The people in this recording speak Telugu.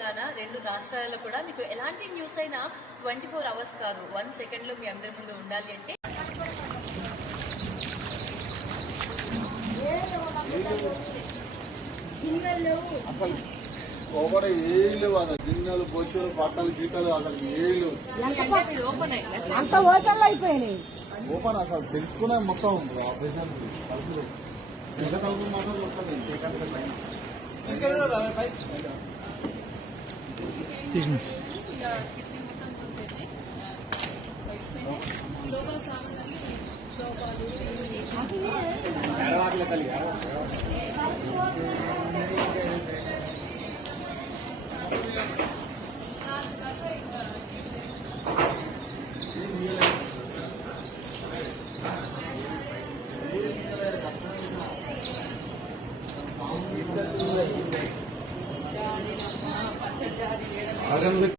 తెలంగాణ 2 రాష్ట్రాలలో కూడా మీకు ఎలాంటి న్యూస్ అయినా 24 అవర్స్ కాదు 1 సెకండ్లో మీ అందరి ముందు ఉండాలి అంటే అసలు ఓవర్ ఏళ్ళు గిన్నెలు బొచ్చులు పట్టలు గీతలు అసలు ఏళ్ళు అంత ఓపెన్లు అయిపోయినాయి. ఓపెన్ అసలు తెలుసుకునే మొత్తం ఆపరేషన్ తలుపులు ఎంత తలుపు మాత్రం